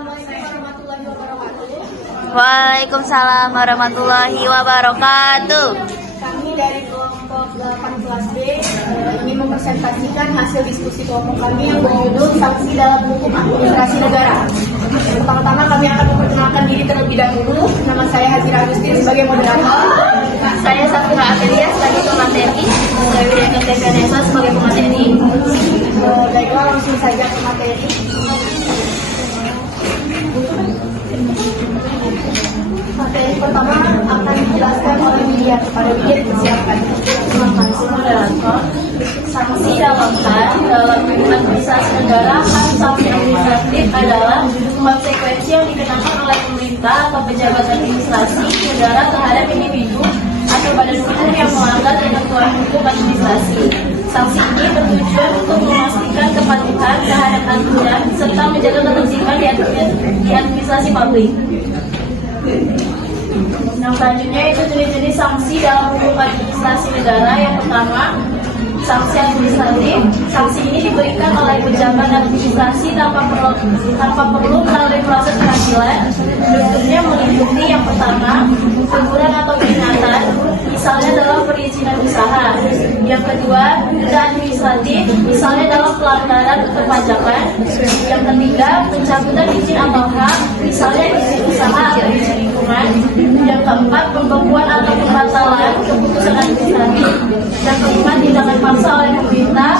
Assalamualaikum warahmatullahi wabarakatuh. Waalaikumsalam warahmatullahi wabarakatuh. Kami dari kelompok 8 kelas B ingin mempresentasikan hasil diskusi kelompok kami yang berjudul Sanksi dalam Hukum Administrasi Negara. Pertama-tama kami akan memperkenalkan diri terlebih dahulu. Nama saya Hazira Agustin sebagai moderator. Saya Safira Amelia sebagai pemateri, saya Widya Ketenesa sebagai pemateri. Baiklah, langsung saja ke materi. Materi pertama akan dijelaskan oleh Widya. Kepada Widya dipersilakan. Terima kasih moderator. Sanksi dalam administrasi negara, sanksi administratif adalah konsekuensi yang dikenakan oleh pemerintah atau pejabat administrasi negara terhadap individu atau badan hukum yang melanggar ketentuan hukum administrasi. Sanksi ini bertujuan untuk memastikan kepatuhan terhadap aturan serta menjaga ketertiban di administrasi publik. Yang selanjutnya itu jenis-jenis sanksi dalam hukum administrasi negara. Yang pertama, sanksi administratif. Sanksi ini diberikan oleh pejabat administrasi tanpa perlu melalui proses pengadilan. Bentuknya meliputi yang pertama, teguran atau peringatan, misalnya dalam perizinan usaha. Yang kedua, denda administratif, misalnya dalam pelanggaran kepajakan. Yang ketiga, pencabutan izin atau hak, misalnya izin usaha atau izin lingkungan. Yang keempat, pembekuan atau pembatalan keputusan administratif. Yang kelima, tindakan paksa oleh pemerintah,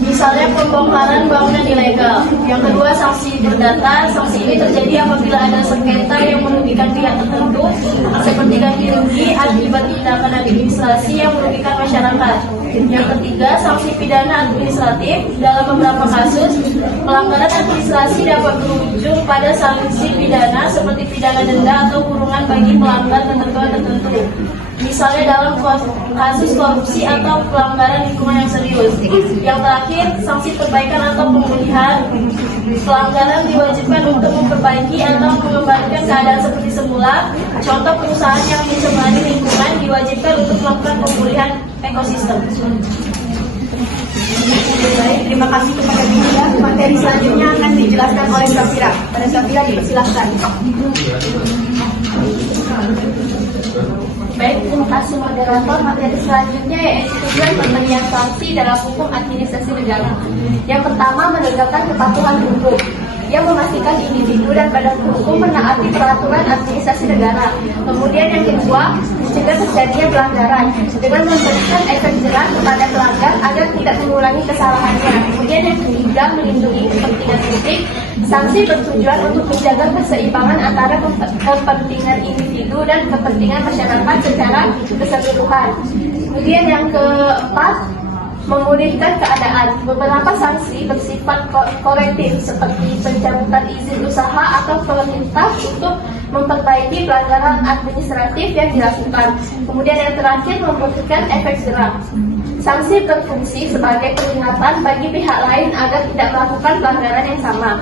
misalnya pembongkaran bangunan ilegal. Yang kedua, sanksi perdata. Sanksi ini terjadi apabila ada sengketa yang merugikan pihak tertentu, seperti ganti rugi akibat tindakan administrasi yang merugikan masyarakat. Yang ketiga, sanksi pidana administratif. Dalam beberapa kasus, pelanggaran administrasi dapat berujung pada sanksi pidana seperti pidana denda atau kurungan bagi pelanggar ketentuan tertentu. Misalnya dalam kasus korupsi atau pelanggaran lingkungan yang serius. Yang terakhir, sanksi perbaikan atau pemulihan. Pelanggaran diwajibkan untuk memperbaiki atau mengembalikan keadaan seperti semula. Contoh, perusahaan yang mencemari lingkungan diwajibkan untuk melakukan pemulihan ekosistem. Baik, terima kasih kepada Widya. Materi selanjutnya akan dijelaskan oleh Safira. Pada Safira dipersilakan. Baik, terima kasih moderator. Materi selanjutnya yaitu tujuan pemberian sanksi dalam hukum administrasi negara. Yang pertama, menegakkan kepatuhan hukum yang memastikan individu dan badan hukum menaati peraturan administrasi negara. Kemudian yang kedua, mencegah terjadinya pelanggaran dengan memberikan efek jerah kepada pelanggar agar tidak mengulangi kesalahannya. Kemudian yang ketiga, melindungi kepentingan publik. Sanksi bertujuan untuk menjaga keseimbangan antara kepentingan individu dan kepentingan masyarakat secara keseluruhan. Kemudian yang keempat, memulihkan keadaan. Beberapa sanksi bersifat korektif seperti pencabutan izin usaha atau perintah untuk memperbaiki pelanggaran administratif yang dilakukan. Kemudian yang terakhir, memberikan efek jerah. Sanksi berfungsi sebagai peringatan bagi pihak lain agar tidak melakukan pelanggaran yang sama.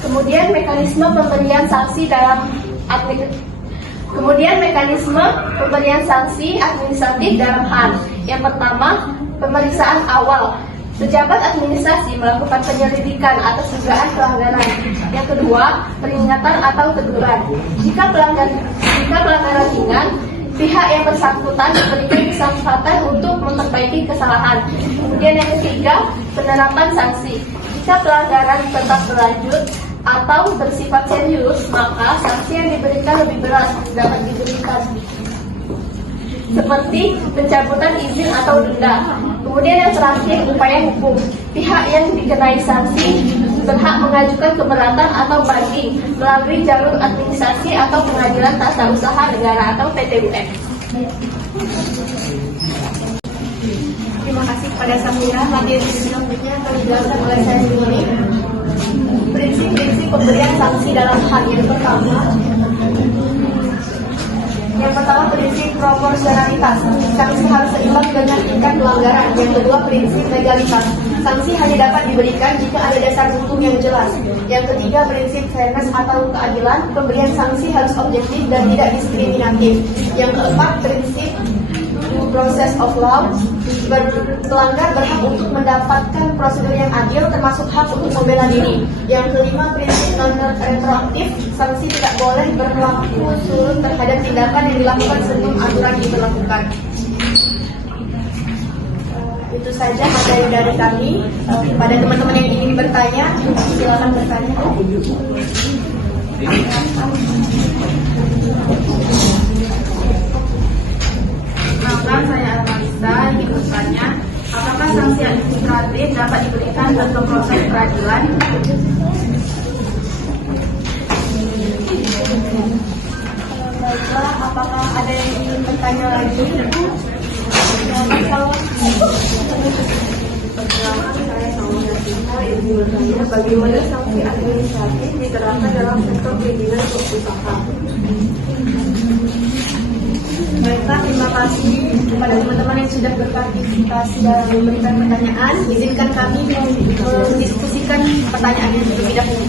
Kemudian mekanisme pemberian sanksi administratif dalam HAN. Yang pertama, pemeriksaan awal. Pejabat administrasi melakukan penyelidikan atas dugaan pelanggaran. Yang kedua, peringatan atau teguran. Jika pelanggaran ringan, pihak yang bersangkutan diberikan kesempatan untuk memperbaiki kesalahan. Kemudian yang ketiga, penerapan sanksi. Jika pelanggaran tetap berlanjut atau bersifat serius, maka sanksi yang diberikan lebih berat dapat diberikan, seperti pencabutan izin atau denda. Kemudian yang terakhir, upaya hukum. Pihak yang dikenai sanksi berhak mengajukan keberatan atau banding melalui jalur administrasi atau pengadilan tata usaha negara atau PT-UN. Terima kasih kepada Safira. Materi selanjutnya akan dijelaskan oleh saya sendiri. Prinsip-prinsip pemberian sanksi dalam hal yang pertama, prinsip proporsionalitas. Sanksi harus seimbang dengan tingkat pelanggaran. Yang kedua, prinsip legalitas. Sanksi hanya dapat diberikan jika ada dasar hukum yang jelas. Yang ketiga, prinsip fairness atau keadilan. Pemberian sanksi harus objektif dan tidak diskriminatif. Yang keempat, prinsip due process of law. Pelanggar berhak untuk mendapatkan prosedur yang adil, termasuk hak untuk membela diri. Yang kelima, prinsip non-retroaktif. Sanksi tidak boleh berlaku surut terhadap tindakan yang dilakukan sebelum aturan diberlakukan. Itu saja materi dari kami. Pada teman-teman yang ingin bertanya, silakan bertanya. Maka saya Armalisa ingin bertanya, apakah sanksi administratif dapat diberikan dalam proses peradilan? Baiklah, apakah ada yang ingin bertanya lagi? Bagaimana sanksi administratif diterapkan dalam sektor perizinan usaha? Baiklah, terima kasih kepada teman-teman yang sudah berpartisipasi dalam memberikan pertanyaan. Izinkan kami mendiskusikan pertanyaannya terlebih dahulu.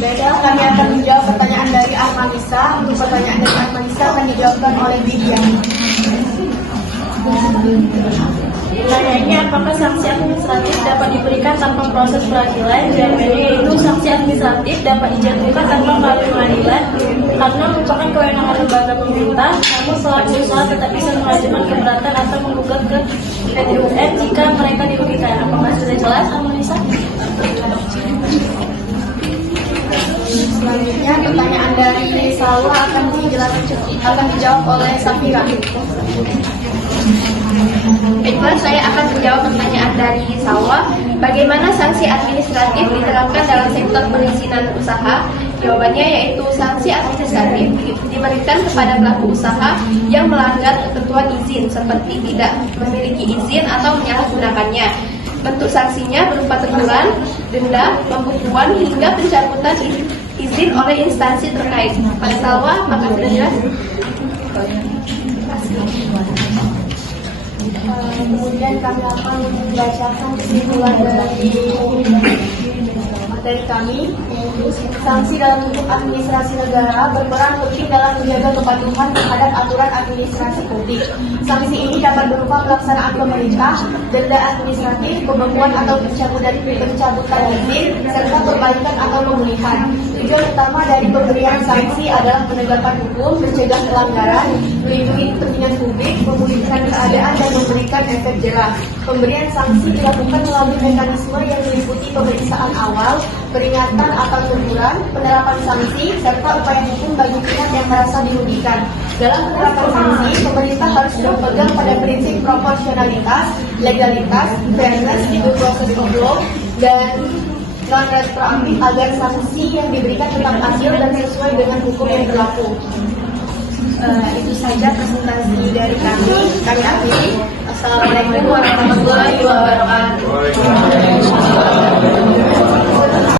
Baiklah, kami akan menjawab pertanyaan dari Armalisa. Untuk pertanyaan dari Armalisa akan dijawabkan oleh Vidya. Pertanyaannya, apakah sanksi administratif dapat diberikan tanpa proses peradilan? Jawabannya yaitu sanksi administratif dapat dijatuhkan tanpa melalui pengadilan karena merupakan kewenangan lembaga pemerintah, namun pelaku usaha tetap bisa mengajukan keberatan atau menggugat ke PT UN jika mereka dirugikan. Apakah sudah jelas, Armalisa? Selanjutnya pertanyaan dari Salwa akan dijawab oleh Safira. Baiklah, saya akan menjawab pertanyaan dari Salwa. Bagaimana sanksi administratif diterapkan dalam sektor perizinan usaha? Jawabannya yaitu sanksi administratif diberikan kepada pelaku usaha yang melanggar ketentuan izin seperti tidak memiliki izin atau menyalahgunakannya. Bentuk sanksinya berupa teguran, denda, pembukuan hingga pencabutan izin oleh instansi terkait. Pada Salwa, apakah sudah jelas? Kemudian kami akan membacakan kesimpulan dari kami, yaitu sanksi dalam bentuk administrasi negara berperan penting dalam menjaga kepatuhan terhadap aturan administrasi publik. Sanksi ini dapat berupa pelaksanaan pemerintah, denda administratif, pembekuan atau pencabutan izin, serta perbaikan atau pemulihan. Tujuan utama dari pemberian sanksi adalah penegakan hukum, mencegah pelanggaran, melindungi kepentingan publik, memulihkan keadaan, dan memberikan efek jerah. Pemberian sanksi dilakukan melalui mekanisme yang meliputi pemeriksaan awal, peringatan atau teguran, penerapan sanksi, serta upaya hukum bagi pihak yang merasa dirugikan. Dalam penerapan sanksi, pemerintah harus berpegang pada prinsip proporsionalitas, legalitas, fairness, due process of law, dan non-retroaktif agar sanksi yang diberikan tetap adil dan sesuai dengan hukum yang berlaku. Itu saja presentasi dari kami. Kami akhiri. Assalamualaikum warahmatullahi wabarakatuh.